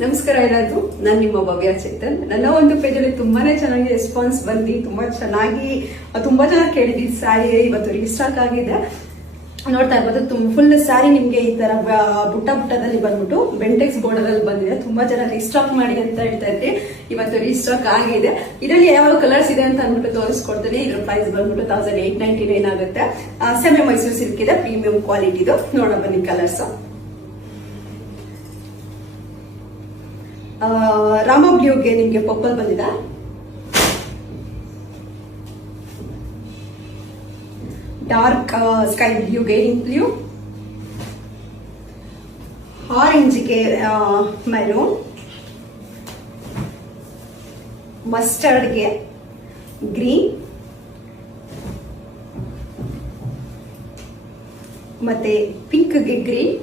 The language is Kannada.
ನಮಸ್ಕಾರ ಎಲ್ಲರಿಗೂ, ನಾನು ನಿಮ್ಮ ಭವ್ಯ ಚೇತನ್. ನನ್ನ ಒಂದು ಪೇಜಲ್ಲಿ ತುಂಬಾನೇ ಚೆನ್ನಾಗಿ ರೆಸ್ಪಾನ್ಸ್ ಬಂದು ತುಂಬಾ ಚೆನ್ನಾಗಿ ಕೇಳಿದ್ವಿ. ಸ್ಯಾರಿ ಇವತ್ತು ರೀಸ್ಟಾಕ್ ಆಗಿದೆ, ನೋಡ್ತಾ ಇರ್ಬೋದು. ಫುಲ್ ಸ್ಯಾರಿ ನಿಮ್ಗೆ ಈ ತರ ಬುಟ್ಟದಲ್ಲಿ ಬಂದ್ಬಿಟ್ಟು ಬೆಂಟೆಕ್ಸ್ ಬೋರ್ಡರ್ ಅಲ್ಲಿ ಬಂದಿದೆ. ತುಂಬಾ ಜನ ರೀಸ್ಟಾಕ್ ಮಾಡಿ ಅಂತ ಹೇಳ್ತಾ ಇದ್ರಿ, ಇವತ್ತು ರೀಸ್ಟಾಕ್ ಆಗಿದೆ. ಇದರಲ್ಲಿ ಯಾವ ಕಲರ್ಸ್ ಇದೆ ಅಂತ ಅಂದ್ಬಿಟ್ಟು ತೋರಿಸ್ಕೊಡ್ತೀನಿ. ಇದ್ರ ಪ್ರೈಸ್ ಬಂದ್ಬಿಟ್ಟು 1899 ಆಗುತ್ತೆ. ಸೆಮಿ ಮೈಸೂರು ಸಿಲ್ಕ್ ಇದೆ, ಪ್ರೀಮಿಯಂ ಕ್ವಾಲಿಟಿದು. ನೋಡೋಣ ಬನ್ನಿ ಕಲರ್ಸ್. ರಾಮ ಬ್ಲೂಗೆ ನಿಮ್ಗೆ ಪರ್ಪಲ್ ಬಂದಿದೆ, ಡಾರ್ಕ್ ಸ್ಕೈ ಬ್ಲೂಗೆ ಬ್ಲೂ, ಆರೆಂಜ್ಗೆ ಮೆರೂನ್, ಮಸ್ಟರ್ಡ್ಗೆ ಗ್ರೀನ್, ಮತ್ತೆ ಪಿಂಕ್ಗೆ ಗ್ರೀನ್,